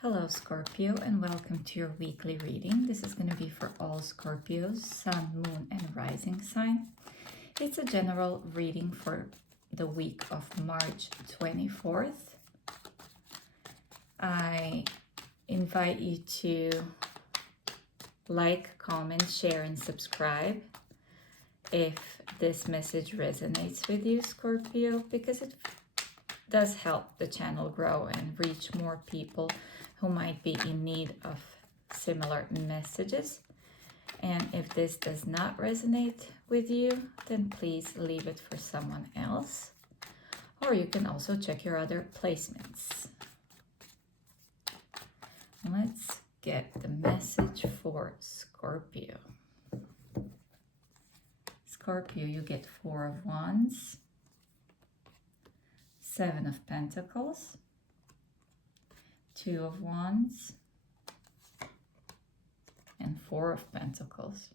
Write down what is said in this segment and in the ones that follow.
Hello Scorpio, and welcome to your weekly reading. This is going to be for all Scorpios, Sun, Moon and Rising sign. It's a general reading for the week of March 24th. I invite you to like, comment, share and subscribe if this message resonates with you, Scorpio, because it does help the channel grow and reach more people who might be in need of similar messages. And if this does not resonate with you, then please leave it for someone else. Or you can also check your other placements. Let's get the message for Scorpio. Scorpio, you get 4 of Wands, 7 of Pentacles, 2 of Wands, and 4 of Pentacles.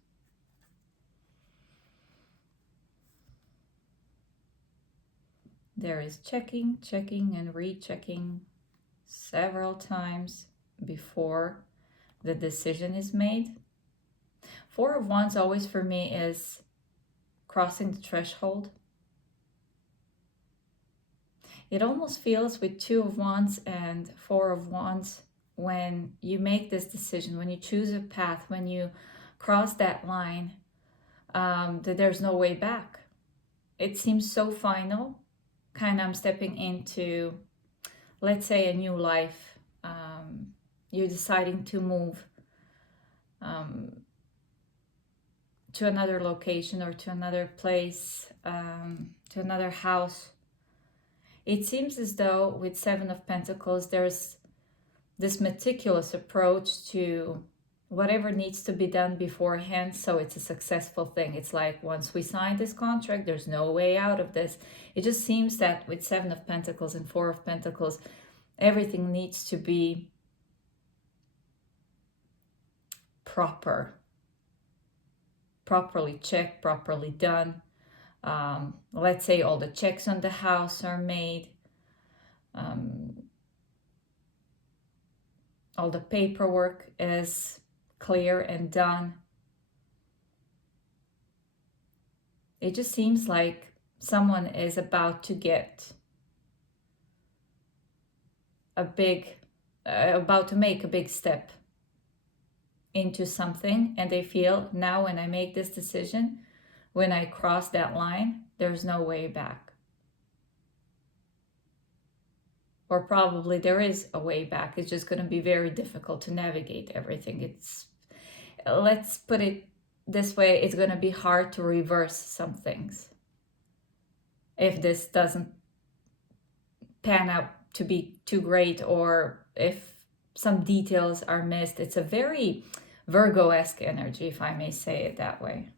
There is checking and rechecking several times before the decision is made. 4 of Wands always for me is crossing the threshold. It almost feels with 2 of Wands and 4 of Wands, when you make this decision, when you choose a path, when you cross that line, that there's no way back. It seems so final, kind of I'm stepping into, let's say, a new life. You're deciding to move to another location or to another place, to another house. It seems as though with 7 of Pentacles, there's this meticulous approach to whatever needs to be done beforehand, so it's a successful thing. It's like once we sign this contract, there's no way out of this. It just seems that with 7 of Pentacles and 4 of Pentacles, everything needs to be properly checked, properly done. Let's say all the checks on the house are made. All the paperwork is clear and done. It just seems like someone is about to get about to make a big step into something, and they feel now when I make this decision, when I cross that line, there's no way back. Or probably there is a way back. It's just going to be very difficult to navigate everything. Let's put it this way, it's going to be hard to reverse some things. If this doesn't pan out to be too great, or if some details are missed. It's a very Virgo-esque energy, if I may say it that way.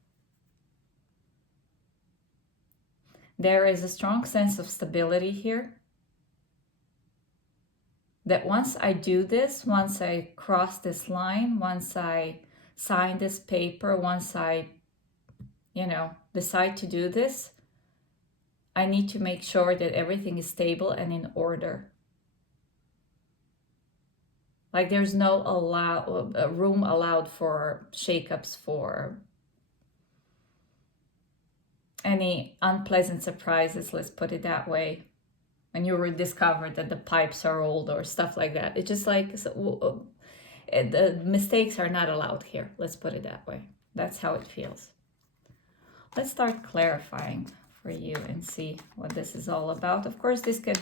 There is a strong sense of stability here. That once I do this, once I cross this line, once I sign this paper, once I, decide to do this, I need to make sure that everything is stable and in order. Like there's no room allowed for shakeups, for any unpleasant surprises, let's put it that way. When you were discovered that the pipes are old or stuff like that. It's just like, the mistakes are not allowed here. Let's put it that way. That's how it feels. Let's start clarifying for you and see what this is all about. Of course, this could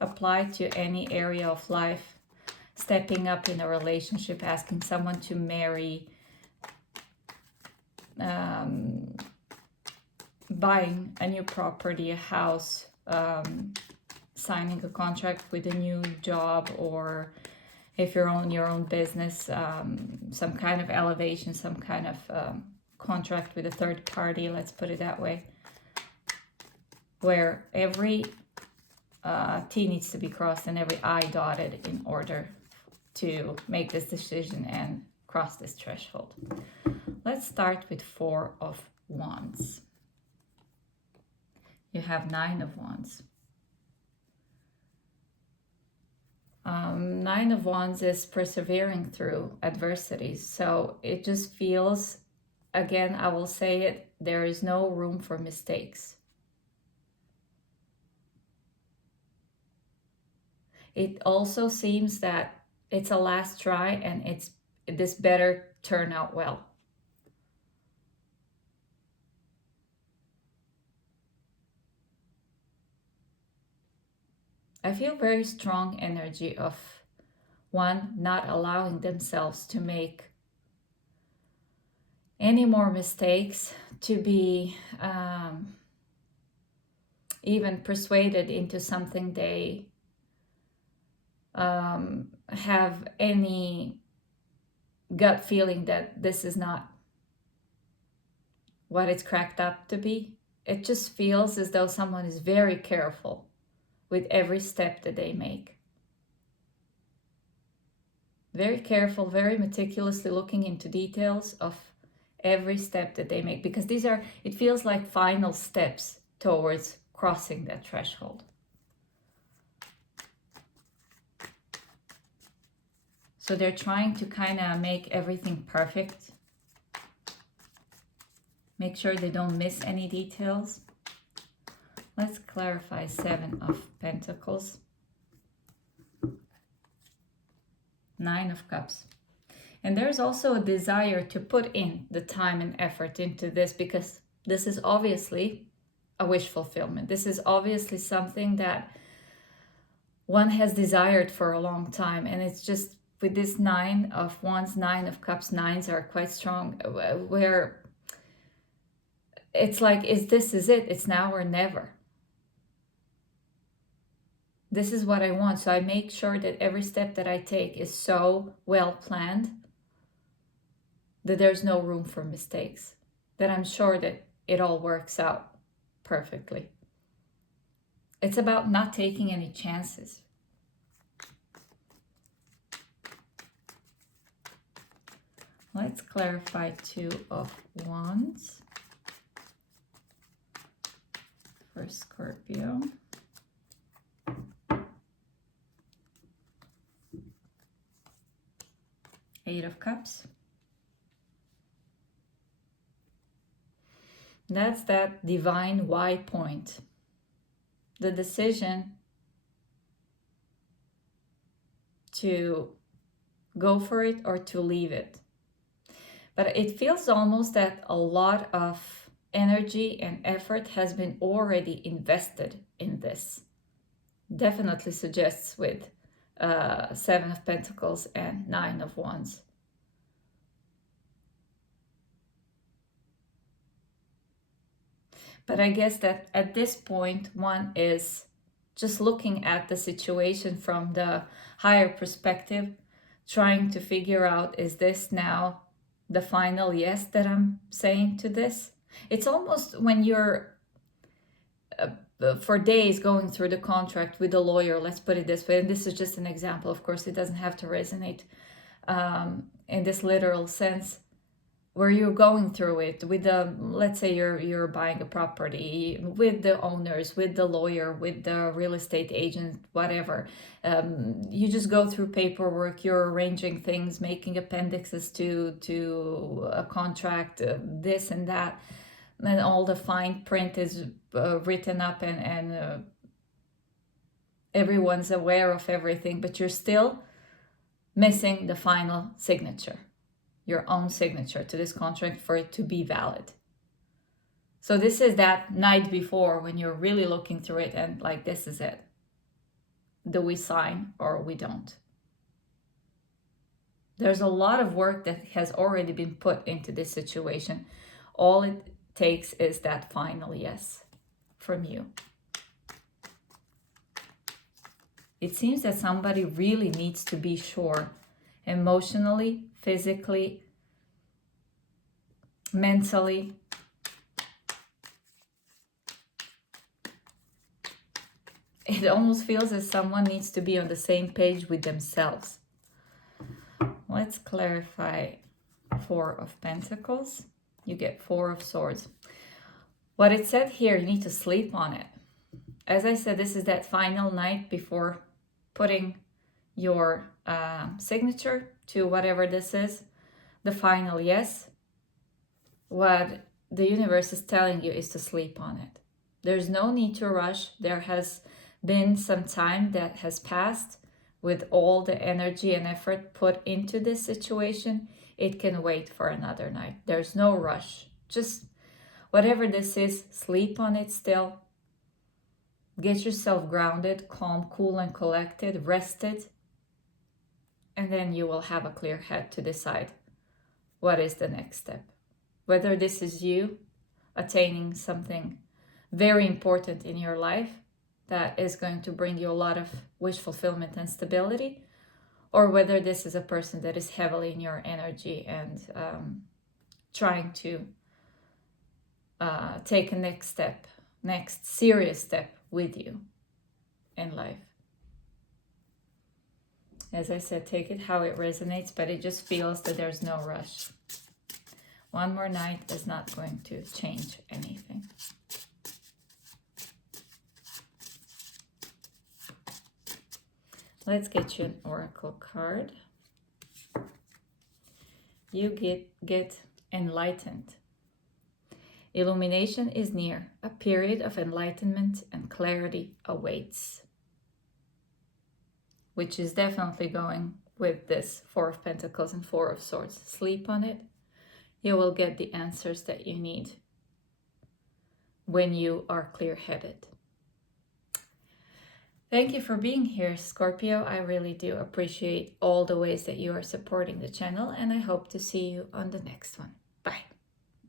apply to any area of life. Stepping up in a relationship, asking someone to marry, buying a new property, a house, signing a contract with a new job, or if you're on your own business, some kind of elevation, some kind of contract with a third party, let's put it that way, where every T needs to be crossed and every I dotted in order to make this decision and cross this threshold. Let's start with 4 of Wands. You have 9 of Wands. Nine of Wands is persevering through adversities. So it just feels, again, I will say it, there is no room for mistakes. It also seems that it's a last try and this better turn out well. I feel very strong energy of one not allowing themselves to make any more mistakes, to be even persuaded into something they have any gut feeling that this is not what it's cracked up to be. It just feels as though someone is very careful with every step that they make. Very careful, very meticulously looking into details of every step that they make, because these are, it feels like final steps towards crossing that threshold. So they're trying to kind of make everything perfect. Make sure they don't miss any details. Let's clarify Seven of Pentacles. Nine of Cups. And there's also a desire to put in the time and effort into this, because this is obviously a wish fulfillment. This is obviously something that one has desired for a long time. And it's just with this Nine of Wands, Nine of Cups, nines are quite strong, where it's like, this is it. It's now or never. This is what I want. So I make sure that every step that I take is so well planned that there's no room for mistakes, that I'm sure that it all works out perfectly. It's about not taking any chances. Let's clarify Two of Wands for Scorpio. Eight of Cups. That's that divine why point. The decision to go for it or to leave it. But it feels almost that a lot of energy and effort has been already invested in this. Definitely suggests with Seven of Pentacles and Nine of Wands. But I guess that at this point, one is just looking at the situation from the higher perspective, trying to figure out, is this now the final yes that I'm saying to this? It's almost when you're for days going through the contract with a lawyer, let's put it this way, and this is just an example, of course it doesn't have to resonate in this literal sense, where you're going through it with the, let's say you're buying a property, with the owners, with the lawyer, with the real estate agent, whatever. You just go through paperwork, you're arranging things, making appendixes to a contract, this and that, and all the fine print is written up, and everyone's aware of everything, but you're still missing the final signature, your own signature to this contract for it to be valid. So this is that night before when you're really looking through it and like, this is it. Do we sign or we don't? There's a lot of work that has already been put into this situation. All it takes is that final yes from you. It seems that somebody really needs to be sure, emotionally, physically, mentally. It almost feels as someone needs to be on the same page with themselves. Let's clarify Four of Pentacles. You get Four of Swords. What it said here, you need to sleep on it. As I said, this is that final night before putting your signature to whatever this is, the final yes, what the universe is telling you is to sleep on it. There's no need to rush. There has been some time that has passed with all the energy and effort put into this situation. It can wait for another night. There's no rush. Just whatever this is, sleep on it still. Get yourself grounded, calm, cool, and collected, rested. And then you will have a clear head to decide what is the next step. Whether this is you attaining something very important in your life that is going to bring you a lot of wish fulfillment and stability, or whether this is a person that is heavily in your energy and trying to take a next serious step with you in life. As I said, take it how it resonates, but it just feels that there's no rush. One more night is not going to change anything. Let's get you an oracle card. You get enlightened. Illumination is near. A period of enlightenment and clarity awaits. Which is definitely going with this Four of Pentacles and Four of Swords. Sleep on it. You will get the answers that you need when you are clear-headed. Thank you for being here, Scorpio. I really do appreciate all the ways that you are supporting the channel, and I hope to see you on the next one.